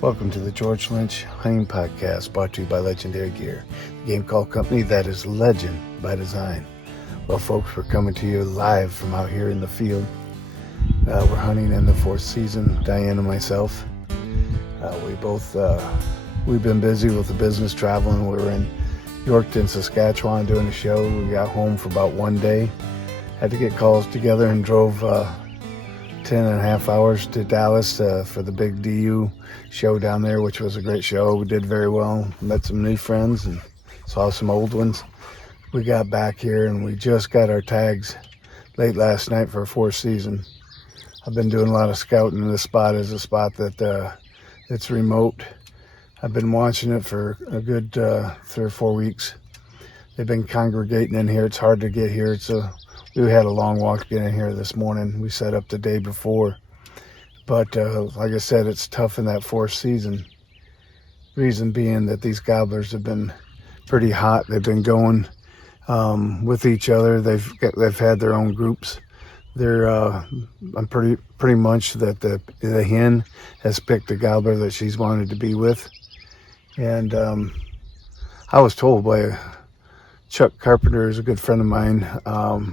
Welcome to the George Lynch Hunting Podcast, brought to you by Legendary Gear, the game call company that is legend by design. Well, folks, we're coming to you live from out here in the field. We're hunting in the fourth season, Diane and myself. We've been busy with the business traveling. We were in Yorkton, Saskatchewan doing a show. We got home for about one day. Had to get calls together and drove 10 and a half hours to Dallas for the big DU show down there, which was a great show. We did very well. Met some new friends and saw some old ones. We got back here and we just got our tags late last night for a fourth season. I've been doing a lot of scouting. This spot is a spot that it's remote. I've been watching it for a good 3 or 4 weeks. They've been congregating in here. It's hard to get here. We had a long walk to get in here this morning. We set up the day before. But like I said, it's tough in that fourth season. Reason being that these gobblers have been pretty hot. They've been going with each other. They've had their own groups. I'm pretty much that the hen has picked a gobbler that she's wanted to be with. And I was told by Chuck Carpenter, is a good friend of mine,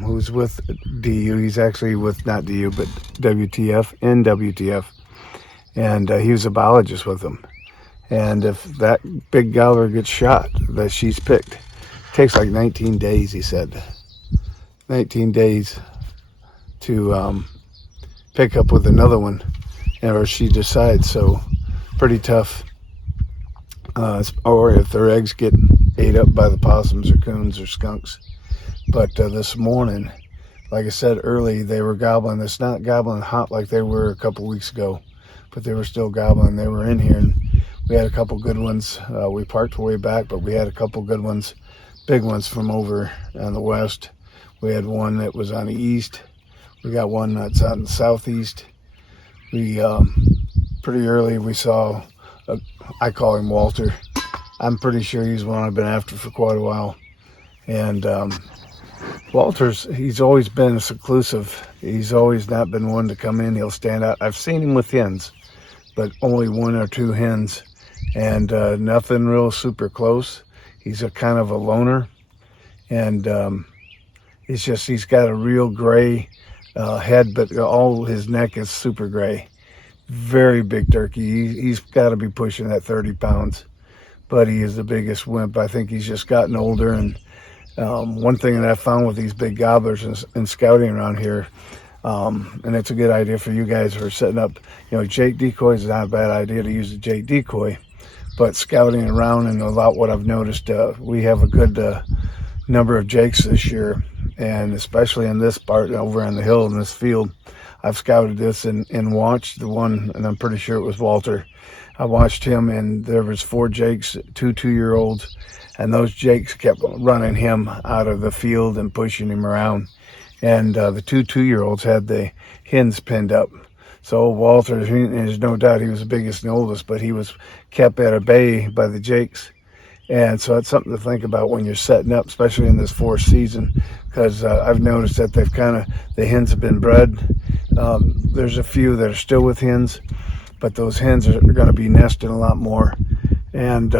who's with DU. He's actually with not DU, but WTF. And he was a biologist with them. And if that big gobbler gets shot that she's picked, it takes like 19 days, he said. 19 days to pick up with another one, or she decides. So pretty tough. Or if their eggs get ate up by the possums or coons or skunks. But this morning, like I said early, they were gobbling. It's not gobbling hot like they were a couple weeks ago, but they were still gobbling. They were in here, and we had a couple good ones. We parked way back, but we had a couple good ones, big ones from over on the west. We had one that was on the east. We got one that's out in the southeast. We pretty early we saw, I call him Walter. I'm pretty sure he's one I've been after for quite a while. And he's always been seclusive. He's always not been one to come in. He'll stand out. I've seen him with hens, but only 1 or 2 hens, and nothing real super close. He's a kind of a loner, and he's got a real gray head, but all his neck is super gray. Very big turkey. He's got to be pushing that 30 pounds. But he is the biggest wimp. I think he's just gotten older. And one thing that I found with these big gobblers and scouting around here, and it's a good idea for you guys who are setting up, jake decoys is not a bad idea to use a jake decoy. But scouting around, and a lot what I've noticed, we have a good number of jakes this year. And especially in this part over on the hill in this field, I've scouted this and watched the one, and I'm pretty sure it was Walter. I watched him, and there was 4 jakes, 2 2-year-olds, and those jakes kept running him out of the field and pushing him around. And the 2 2-year-olds had the hens pinned up. So Walter, there's no doubt he was the biggest and oldest, but he was kept at a bay by the jakes. And so it's something to think about when you're setting up, especially in this fourth season, because I've noticed that the hens have been bred. There's a few that are still with hens, but those hens are going to be nesting a lot more. And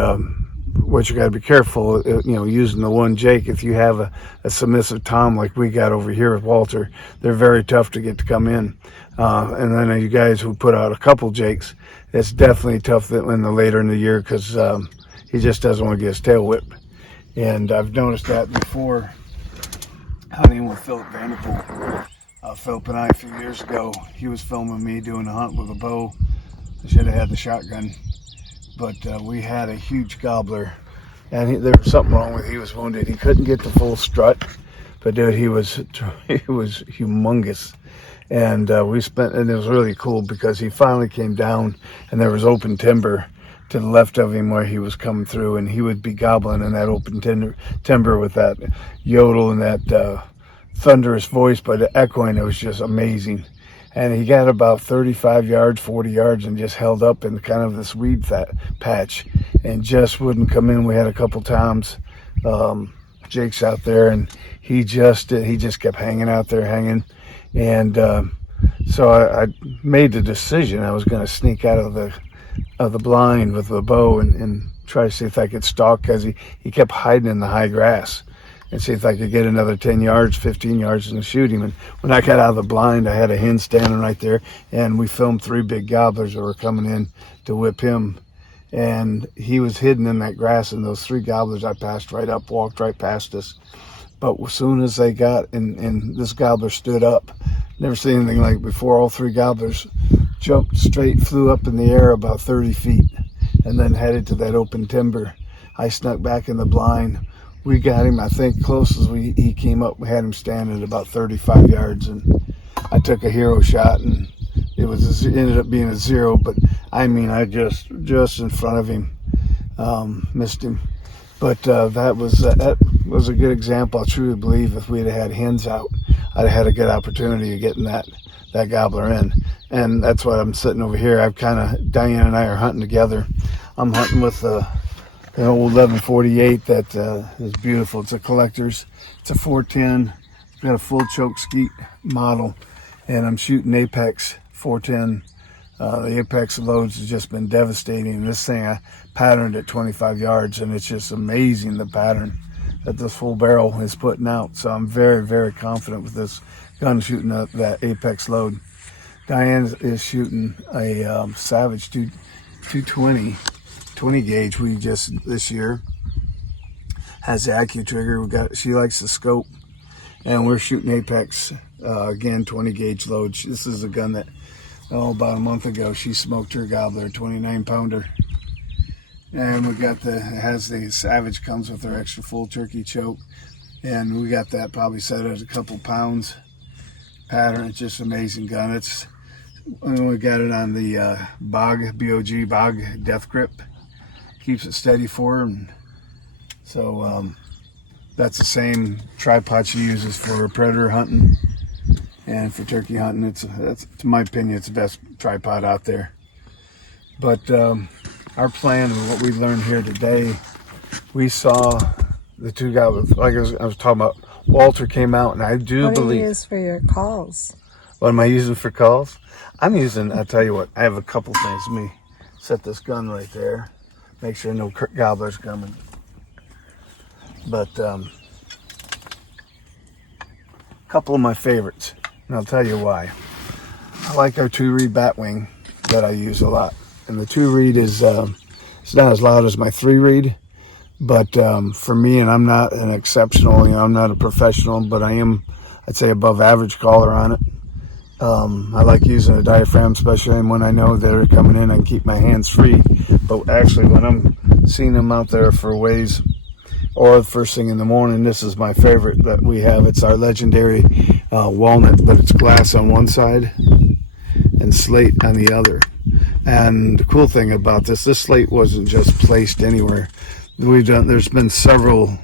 what you got to be careful, using the one jake. If you have a submissive tom like we got over here with Walter, they're very tough to get to come in. And then you guys who put out a couple jakes, it's definitely tough in the later in the year, because he just doesn't want to get his tail whipped. And I've noticed that before hunting with Philip Vanderpool. Philip and I, a few years ago, he was filming me doing a hunt with a bow. I should have had the shotgun. But we had a huge gobbler, and there was something wrong with him. He was wounded. He couldn't get the full strut, but dude, he was humongous. And and it was really cool because he finally came down, and there was open timber to the left of him where he was coming through, and he would be gobbling in that open timber with that yodel and that thunderous voice, but echoing. It was just amazing. And he got about 35 yards, 40 yards, and just held up in kind of this weed patch and just wouldn't come in. We had a couple times, Jake's out there, and he just kept hanging out there, hanging. And so I made the decision I was going to sneak out of the blind with the bow and try to see if I could stalk, because he kept hiding in the high grass, and see if I could get another 10 yards, 15 yards and shoot him. And when I got out of the blind, I had a hen standing right there, and we filmed 3 big gobblers that were coming in to whip him. And he was hidden in that grass, and those 3 gobblers I passed right up, walked right past us. But as soon as they got, and this gobbler stood up, never seen anything like it before, all 3 gobblers jumped straight, flew up in the air about 30 feet, and then headed to that open timber. I snuck back in the blind. We got him, I think, close as he came up, we had him standing at about 35 yards, and I took a hero shot, and it ended up being a 0, but I mean, I just in front of him, missed him. But that was a good example. I truly believe if we'd had hens out, I'd have had a good opportunity of getting that gobbler in. And that's what I'm sitting over here. Diane and I are hunting together. I'm hunting with an old 1148 that is beautiful. It's a collector's. It's a 410. It's got a full choke skeet model, and I'm shooting Apex 410. The Apex loads has just been devastating. This thing I patterned at 25 yards, and it's just amazing the pattern that this full barrel is putting out. So I'm very, very confident with this gun shooting that Apex load. Diane is shooting a Savage 220 20 gauge. We just this year has the IQ trigger. She likes the scope, and we're shooting Apex again 20 gauge loads. This is a gun that about a month ago she smoked her gobbler, 29 pounder. And we got it has the Savage, comes with our extra full turkey choke, and we got that probably set at a couple pounds pattern. It's just an amazing gun. We got it on the BOG death grip, keeps it steady for her. And so that's the same tripod she uses for predator hunting and for turkey hunting. That's, in my opinion, it's the best tripod out there. But our plan and what we learned here today, we saw the 2 gobblers, like I was talking about. Walter came out, and I do believe. What do you use for your calls? What am I using for calls? I'm using, I'll tell you what, I have a couple things. Let me set this gun right there, make sure no gobblers coming. But a couple of my favorites, and I'll tell you why. I like our 2-reed batwing that I use a lot. And the 2-reed is, it's not as loud as my 3-reed, but for me, and I'm not an exceptional, I'm not a professional, but I am, I'd say, above average caller on it. I like using a diaphragm, especially when I know they're coming in. I can keep my hands free. But actually, when I'm seeing them out there for ways, or the first thing in the morning, this is my favorite that we have. It's our legendary walnut, but it's glass on one side and slate on the other. And the cool thing about this slate wasn't just placed anywhere. There's been several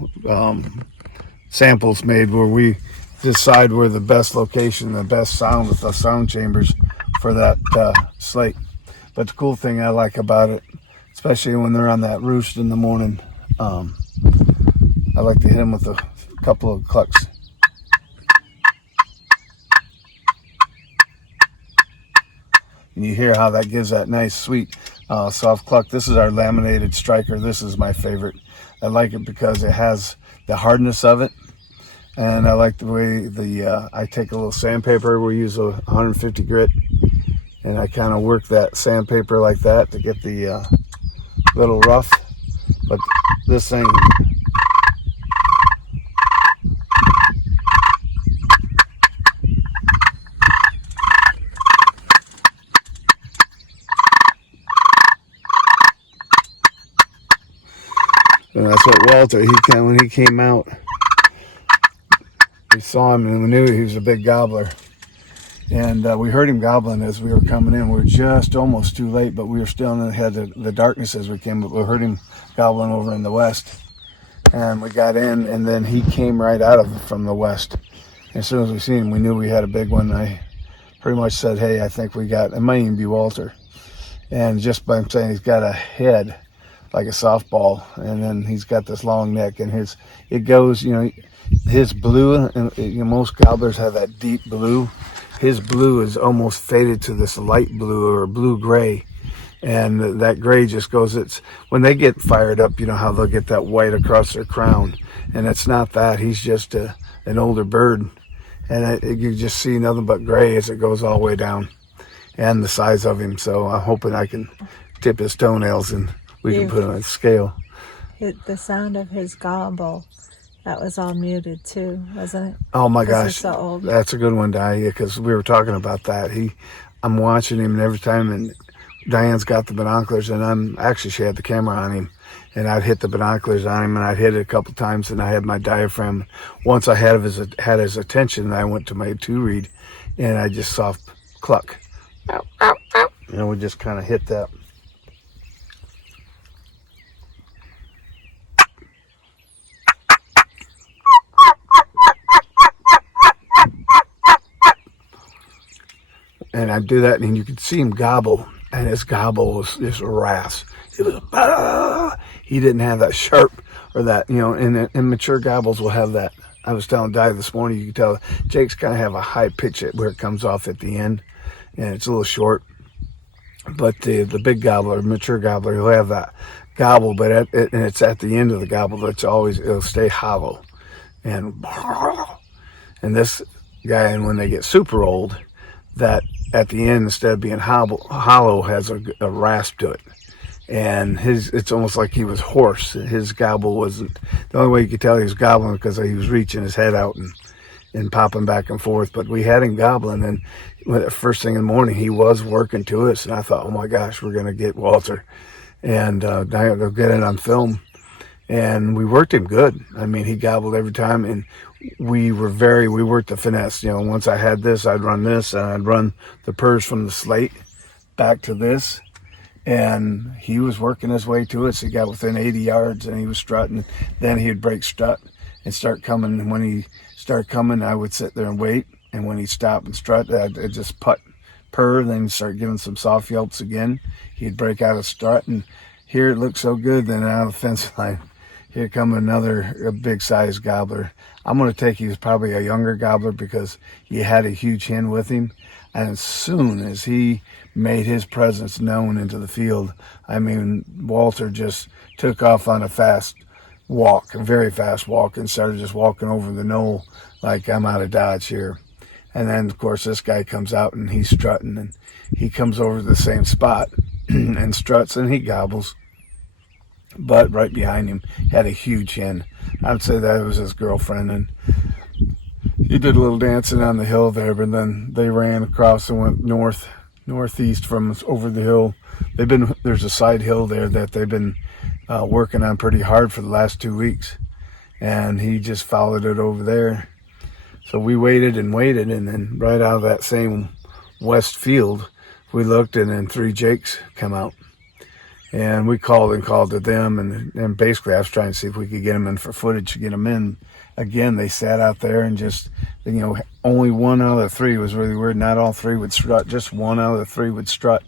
samples made where we decide where the best location, the best sound with the sound chambers for that slate. But the cool thing I like about it, especially when they're on that roost in the morning, I like to hit them with a couple of clucks. And you hear how that gives that nice, sweet, soft cluck. This is our laminated striker. This is my favorite. I like it because it has the hardness of it. And I like the way I take a little sandpaper. We use a 150 grit. And I kind of work that sandpaper like that to get the little rough. But this thing, and that's what Walter, when he came out, we saw him and we knew he was a big gobbler. And we heard him gobbling as we were coming in. We were just almost too late, but we were still in the darkness as we came, but we heard him gobbling over in the west. And we got in, and then he came right out from the west. And as soon as we seen him, we knew we had a big one. I pretty much said, hey, I think we got, it might even be Walter. And just by him saying he's got a head like a softball, and then he's got this long neck, and it goes, his blue, and most gobblers have that deep blue. His blue is almost faded to this light blue or blue gray, And that gray just goes, it's when they get fired up, you know how they'll get that white across their crown, and it's not that. He's just an older bird, and you just see nothing but gray as it goes all the way down, and the size of him. So I'm hoping I can tip his toenails and we can put him on scale. The sound of his gobble, that was all muted too, wasn't it? Oh my gosh, he's so old. That's a good one, Diane, because we were talking about that. I'm watching him, and every time, and Diane's got the binoculars, and she had the camera on him, and I'd hit the binoculars on him, and I'd hit it a couple times, and I had my diaphragm. Once I had his attention, I went to my 2-read, and I just soft cluck. And we just kind of hit that. And I'd do that, and you could see him gobble, and his gobble was just rasp. It was he didn't have that sharp or that, and mature gobbles will have that. I was telling Di this morning, you can tell Jake's kind of have a high pitch where it comes off at the end, and it's a little short. But the big gobbler, mature gobbler, he'll have that gobble, but and it's at the end of the gobble it'll stay hollow. And this guy, and when they get super old, that at the end, instead of being hollow, has a rasp to it. And it's almost like he was hoarse. His gobble wasn't, the only way you could tell he was gobbling because he was reaching his head out and popping back and forth. But we had him gobbling, and first thing in the morning, he was working to us. And I thought, oh my gosh, we're going to get Walter. And they'll get it on film. And we worked him good. I mean, he gobbled every time, and we worked the finesse. Once I had this, I'd run this, and I'd run the purrs from the slate back to this. And he was working his way to it. So he got within 80 yards, and he was strutting. Then he'd break strut and start coming. And when he started coming, I would sit there and wait. And when he'd stop and strut, I'd just purr, then start giving some soft yelps again. He'd break out of strut, and here it looked so good. Then out of the fence line, here come a big size gobbler. I'm going to take he was probably a younger gobbler because he had a huge hen with him. And as soon as he made his presence known into the field, I mean, Walter just took off on a fast walk, a very fast walk, and started just walking over the knoll like I'm out of Dodge here. And then, of course, this guy comes out and he's strutting, and he comes over to the same spot and struts, and he gobbles. But right behind him had a huge hen. I would say that was his girlfriend, and he did a little dancing on the hill there, but then they ran across and went northeast from us over the hill. There's a side hill there that they've been working on pretty hard for the last 2 weeks, and he just followed it over there. So we waited, and then right out of that same west field, we looked, and then 3 Jakes come out. And we called to them, and basically I was trying to see if we could get them in for footage to get them in. Again, they sat out there and just, only 1 out of the 3 was really weird. Not all 3 would strut, just 1 out of the 3 would strut.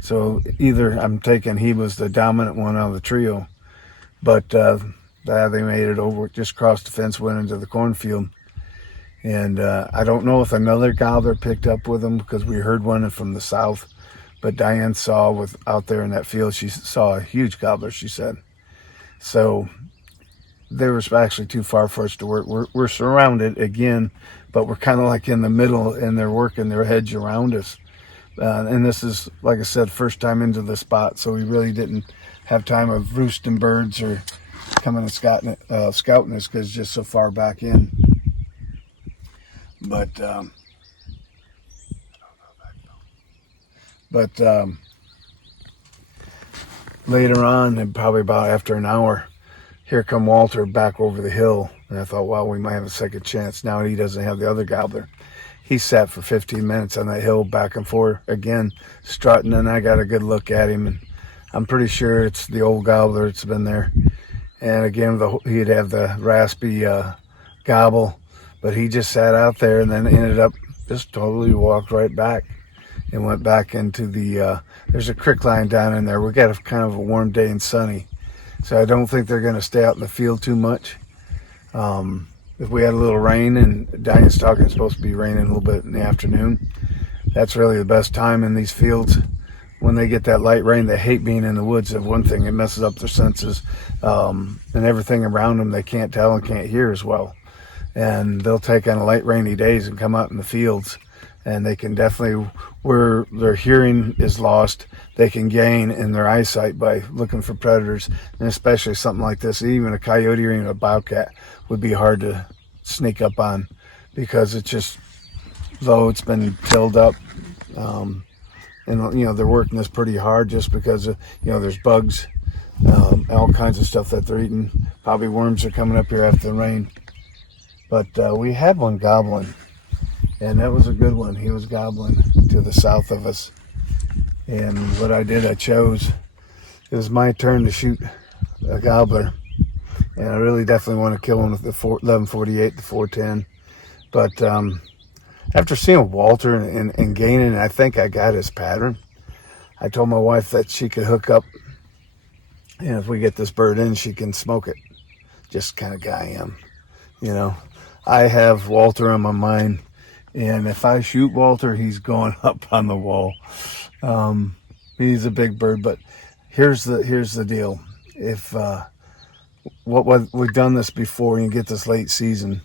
So either I'm taking he was the dominant one out of the trio, but they made it over, just crossed the fence, went into the cornfield. And I don't know if another gobbler picked up with them because we heard one from the south. But Diane saw out there in that field, she saw a huge gobbler, she said. So they were actually too far for us to work. We're surrounded again, but we're kind of like in the middle, and they're working their hedge around us. And this is, like I said, first time into the spot, so we really didn't have time of roosting birds or coming and scouting us because it's just so far back in. But later on, and probably about after an hour, here come Walter back over the hill. And I thought, well, we might have a second chance. Now he doesn't have the other gobbler. He sat for 15 minutes on that hill back and forth, again, strutting, and I got a good look at him. And I'm pretty sure it's the old gobbler that's been there. And again, he'd have the raspy gobble, but he just sat out there and then ended up just totally walked right back. And went back into there's a creek line down in there. We got a kind of a warm day and sunny. So I don't think they're going to stay out in the field too much. If we had a little rain, and Diane's talking, it's supposed to be raining a little bit in the afternoon. That's really the best time in these fields. when they get that light rain, they hate being in the woods. Of one thing, it messes up their senses, and everything around them they can't tell and can't hear as well. And they'll take on light rainy days and come out in the fields, and they can definitely, where their hearing is lost, they can gain in their eyesight by looking for predators, and especially something like this. Even a coyote or even a bobcat would be hard to sneak up on, because it's just, though it's been tilled up, and they're working this pretty hard just because there's bugs, all kinds of stuff that they're eating. Probably worms are coming up here after the rain. But we had one gobbling, and that was a good one. He was gobbling to the south of us. And what I did, it was my turn to shoot a gobbler. And I really definitely want to kill him with the 1148, the 410. But after seeing Walter and gaining, I think I got his pattern. I told my wife that she could hook up, and if we get this bird in, she can smoke it. Just the kind of guy I am, I have Walter on my mind, and if I shoot Walter, he's going up on the wall. He's a big bird, but here's the deal. If we've done this before, and you get this late season,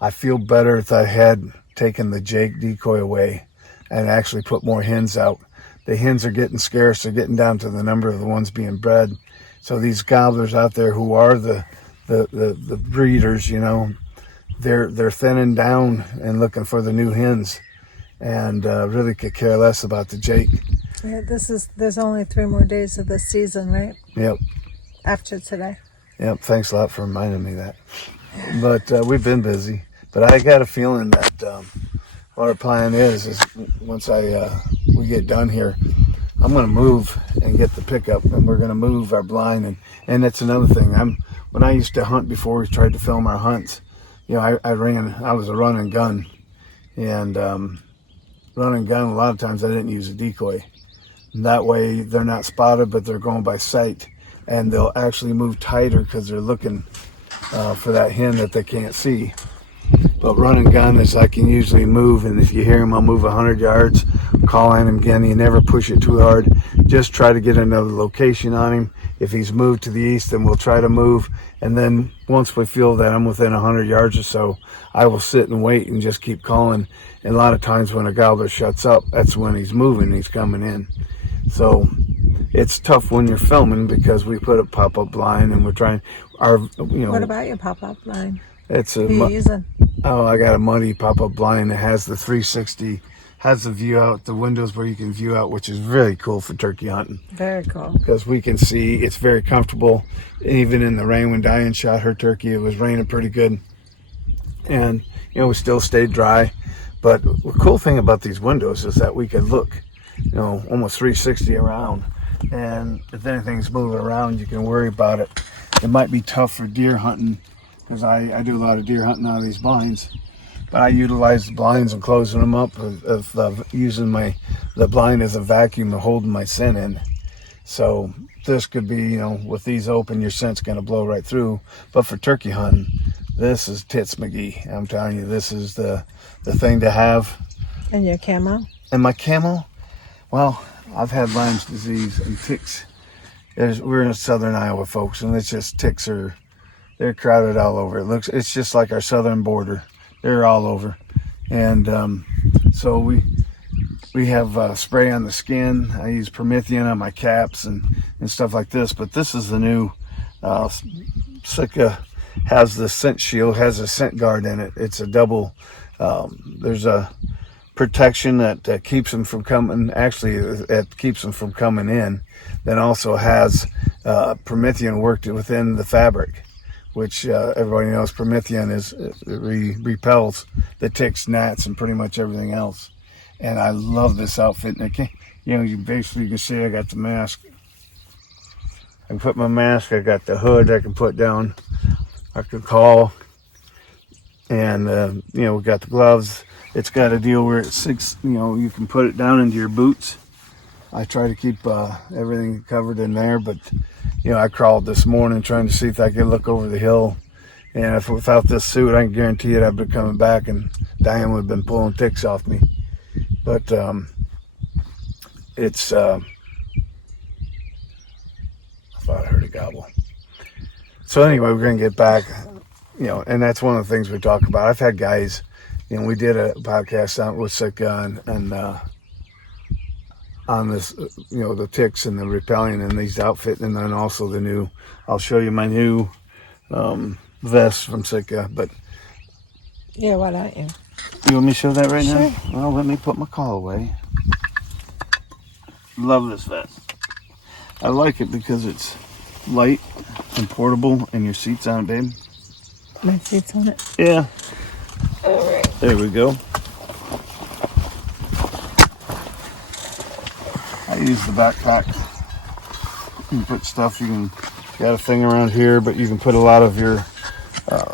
I feel better if I had taken the Jake decoy away and actually put more hens out. The hens are getting scarce. They're getting down to the number of the ones being bred. So these gobblers out there who are the breeders, they're thinning down and looking for the new hens, and really could care less about the Jake. Yeah, there's only 3 more days of the season, right? Yep. After today. Yep. Thanks a lot for reminding me that. But we've been busy. But I got a feeling that what our plan is once we get done here, I'm going to move and get the pickup, and we're going to move our blind. And that's another thing. When I used to hunt before we tried to film our hunts, I was a run and gun. And run and gun, a lot of times I didn't use a decoy. And that way they're not spotted, but they're going by sight. And they'll actually move tighter because they're looking for that hen that they can't see. But run and gun is I can usually move, and if you hear him, I'll move 100 yards, call on him again. You never push it too hard. Just try to get another location on him. If he's moved to the east, then we'll try to move. And then once we feel that I'm within 100 yards or so, I will sit and wait and just keep calling. And a lot of times when a gobbler shuts up, that's when he's moving, he's coming in. So it's tough when you're filming because we put a pop-up blind and we're trying What about your pop-up blind? It's What are you using? I got a muddy pop-up blind that has the 360, has the view out, the windows where you can view out, which is really cool for turkey hunting. Very cool. Because we can see, it's very comfortable. Even in the rain, when Diane shot her turkey, it was raining pretty good. And, we still stayed dry. But the cool thing about these windows is that we could look, almost 360 around. And if anything's moving around, you can worry about it. It might be tough for deer hunting, because I do a lot of deer hunting out of these blinds. But I utilize the blinds and closing them up of using the blind as a vacuum and holding my scent in. So this could be, with these open, your scent's going to blow right through. But for turkey hunting, this is Tits McGee. I'm telling you, this is the thing to have. And your camo? And my camo? Well, I've had Lyme's disease and ticks. We're in southern Iowa, folks, and it's just ticks they're crowded all over. It's just like our southern border. They're all over. And so we have spray on the skin. I use Promethean on my caps and stuff like this. But this is the new Sitka has the scent shield, has a scent guard in it. It's a double. There's a protection that keeps them from coming. Actually, it keeps them from coming in. Then also has Promethean worked within the fabric, which everybody knows Promethean repels the ticks, gnats, and pretty much everything else. And I love this outfit. And you basically can see I got the mask. I can put my mask. I got the hood I can put down. I can call. And we got the gloves. It's got a deal where it's you can put it down into your boots. I try to keep everything covered in there, but I crawled this morning trying to see if I could look over the hill. And if without this suit, I can guarantee it I'd be coming back and Diane would have been pulling ticks off me. But it's spot her to gobble. So anyway, we're going to get back, and that's one of the things we talk about. I've had guys, we did a podcast on with Sitka and on this, the ticks and the repelling and these outfit, and then also the new, I'll show you my new vest from Sitka, but. Yeah, why don't you? You want me to show that right Sure. now? Well, let me put my call away. Love this vest. I like it because it's light and portable, and your seat's on it, babe. My seat's on it? Yeah. All right. There we go. I use the backpack. You can put stuff, you got a thing around here, but you can put a lot of your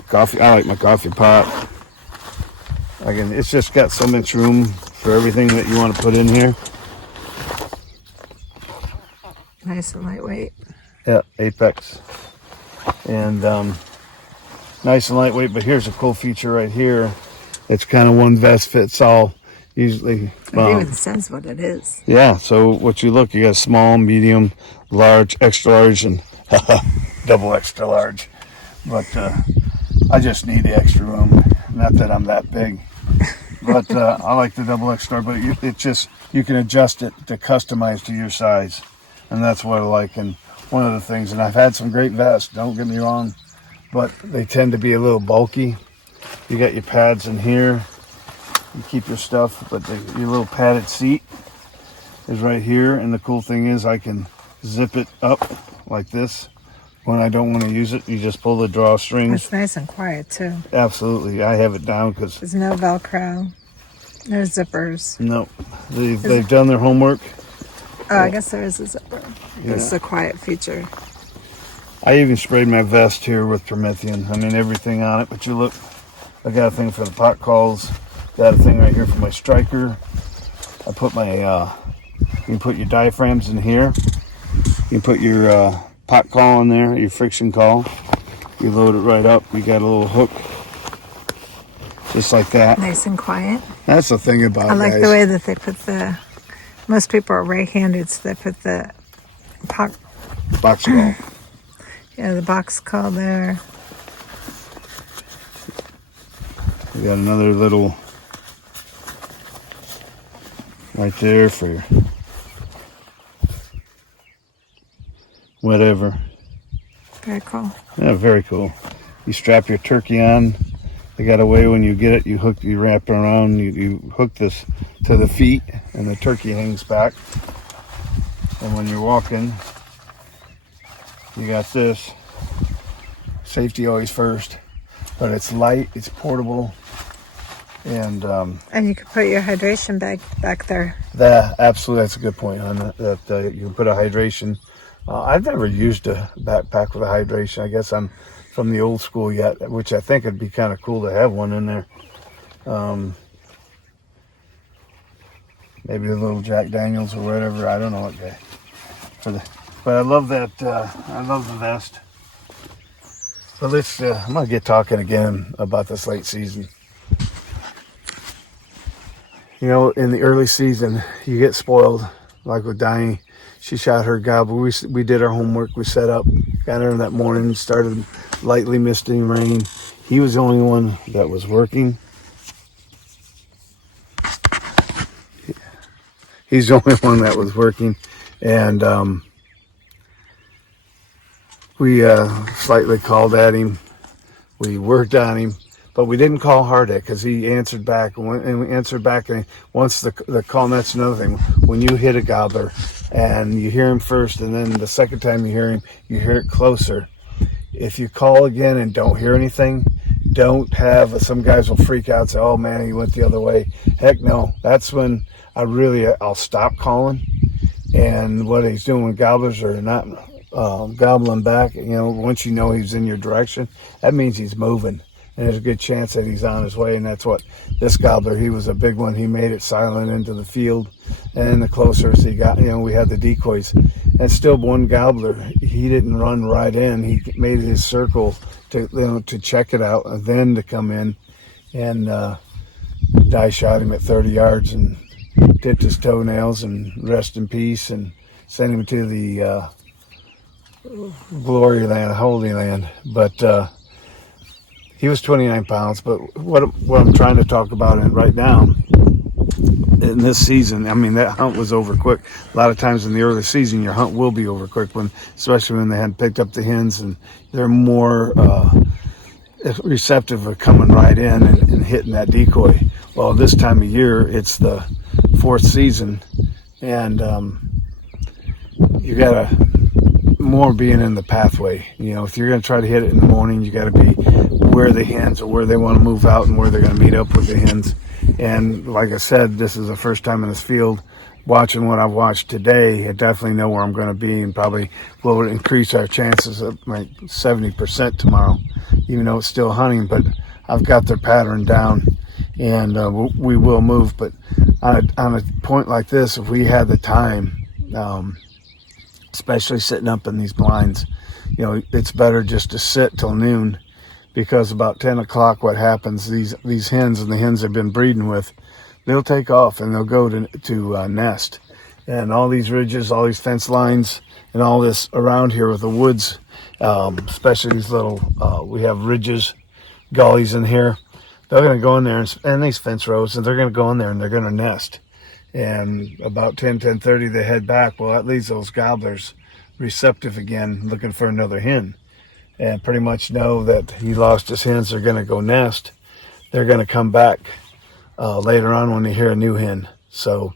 coffee. I like my coffee pot. Again, it's just got so much room for everything that you want to put in here. Nice and lightweight. Yeah, Apex. And nice and lightweight, but here's a cool feature right here. It's kind of one vest fits all. Usually, It even says what it is. yeah, so what you got small, medium, large, extra large, and double extra large. But I just need the extra room. Not that I'm that big. But I like the double extra, but you can adjust it to customize to your size. And that's what I like. And one of the things, and I've had some great vests, don't get me wrong, but they tend to be a little bulky. You got your pads in here. You keep your stuff, but your little padded seat is right here. And the cool thing is I can zip it up like this. When I don't want to use it, you just pull the drawstrings. It's nice and quiet, too. Absolutely. I have it down because... There's no Velcro. No zippers. No. They've done their homework. Oh, I guess there is a zipper. Yeah. It's a quiet feature. I even sprayed my vest here with Promethean. I mean, everything on it. But you look, I got a thing for the pot calls. Got a thing right here for my striker. I put my, you can put your diaphragms in here. You can put your pot call in there, your friction call. You load it right up. You got a little hook. Just like that. Nice and quiet. That's the thing about it, I like guys. the way that they put most people are right-handed, so they put the box call. Yeah, the box call there. We got another little right there for whatever. Very cool. Yeah, very cool. You strap your turkey on. They got a way when you get it, you wrap it around, you hook this to the feet, and the turkey hangs back. And when you're walking, you got this. Safety always first, but it's light, it's portable, and you can put your hydration bag back there. Absolutely, that's a good point on that. You can put a hydration. I've never used a backpack with a hydration. I guess I'm from the old school yet, which I think would be kind of cool to have one in there. Maybe a little Jack Daniels or whatever. I don't know what day. But I love that. I love the vest. But I'm gonna get talking again about this late season. In the early season, you get spoiled, like with Diney. She shot her gobble. We did our homework. We set up, got her that morning, started lightly misting rain. He was the only one that was working. He's the only one that was working. And we slightly called at him. We worked on him. But we didn't call hard at because he answered back. And we answered back. And once the call, and that's another thing. When you hit a gobbler and you hear him first, and then the second time you hear him, you hear it closer. If you call again and don't hear anything, don't have, some guys will freak out and say, oh man, he went the other way. Heck no. That's when I'll stop calling. And what he's doing when gobblers are not gobbling back, once you know he's in your direction, that means he's moving. And there's a good chance that he's on his way, and that's what this gobbler, he was a big one. He made it silent into the field, and the closer as he got, we had the decoys. And still one gobbler, he didn't run right in. He made his circle to check it out, and then to come in. And Di shot him at 30 yards and tipped his toenails and rest in peace and sent him to the glory land, holy land. But he was 29 pounds. But what I'm trying to talk about right now in this season, I mean, that hunt was over quick. A lot of times in the early season, your hunt will be over quick, especially when they hadn't picked up the hens and they're more receptive of coming right in and hitting that decoy. Well, this time of year, it's the fourth season, and you gotta more being in the pathway. You know, if you're gonna try to hit it in the morning, you gotta be where the hens or where they want to move out and where they're gonna meet up with the hens. And like I said, this is the first time in this field. Watching what I've watched today, I definitely know where I'm going to be, and probably will increase our chances of like 70% tomorrow, even though it's still hunting. But I've got their pattern down, and we will move. But on a point like this, if we had the time, especially sitting up in these blinds, you know, it's better just to sit till noon, because about 10 o'clock, what happens, these hens and the hens I've been breeding with, they'll take off and they'll go to nest. And all these ridges, all these fence lines, and all this around here with the woods, especially these little, we have ridges, gullies in here. They're going to go in there and these fence rows, and they're going to go in there and they're going to nest. And about 10:30, they head back. Well, that leaves those gobblers receptive again, looking for another hen. And pretty much know that he lost his hens. They're going to go nest. They're going to come back later on when they hear a new hen. So,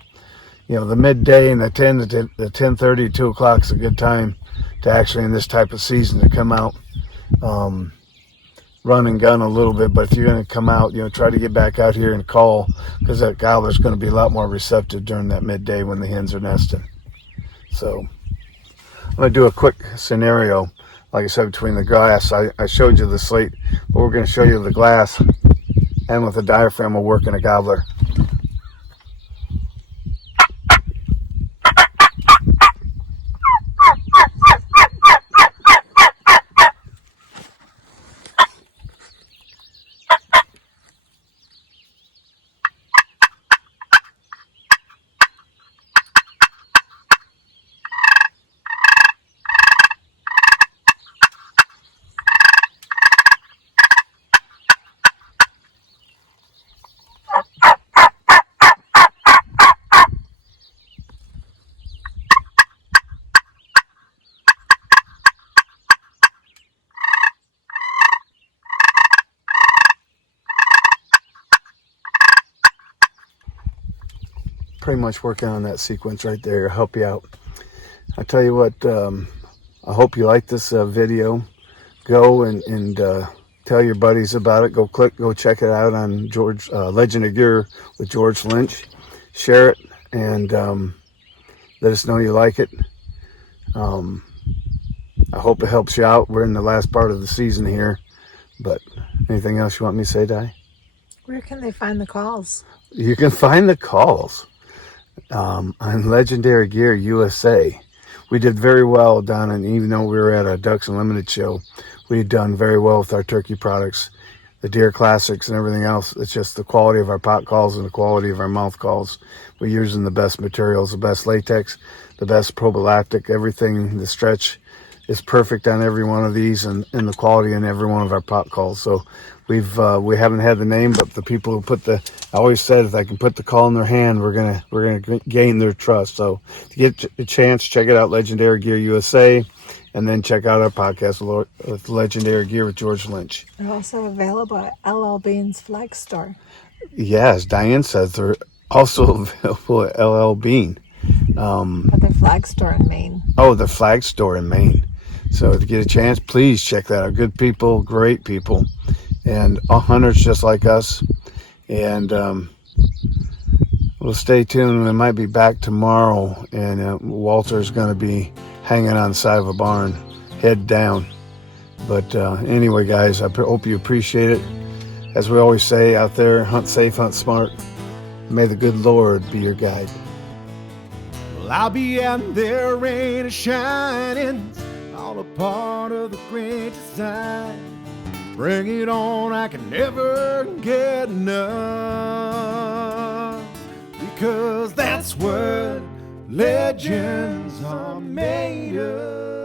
you know, the midday and the 10:30, 2 o'clock is a good time to actually, in this type of season, to come out, run and gun a little bit. But if you're going to come out, you know, try to get back out here and call, because that gobbler's going to be a lot more receptive during that midday when the hens are nesting. So I'm going to do a quick scenario. Like I said, between the glass, I showed you the slate, but we're going to show you the glass, and with the diaphragm, we'll work in a gobbler. Pretty much working on that sequence right there. Help you out. I tell you what, I hope you like this video. Go and tell your buddies about it. Go check it out on George Legend of Gear with George Lynch. Share it and let us know you like it. I hope it helps you out. We're in the last part of the season here, but anything else you want me to say, Di? Where can they find the calls? You can find the calls on Legendary Gear USA. We did very well down, and even though we were at a Ducks Unlimited show, we've done very well with our turkey products, the deer classics and everything else. It's just the quality of our pot calls and the quality of our mouth calls. We're using the best materials, the best latex, the best probalactic, everything. The stretch is perfect on every one of these, and the quality in every one of our pot calls. So we haven't had the name, but the people who I always said, if I can put the call in their hand, we're gonna gain their trust. So to get a chance, check it out, Legendary Gear USA, and then check out our podcast with Legendary Gear with George Lynch. They're also available at LL Bean's Flag Store. Yes, Diane says they're also available at LL Bean. At the Flag Store in Maine. Oh, the Flag Store in Maine. So to get a chance, please check that out. Good people, great people, and hunters just like us. And we'll stay tuned. We might be back tomorrow, and Walter's going to be hanging on the side of a barn, head down. But anyway, guys, I hope you appreciate it. As we always say out there, hunt safe, hunt smart. May the good Lord be your guide. Well, I'll be out there, rain or shining, all a part of the great design. Bring it on, I can never get enough, because that's what legends are made of.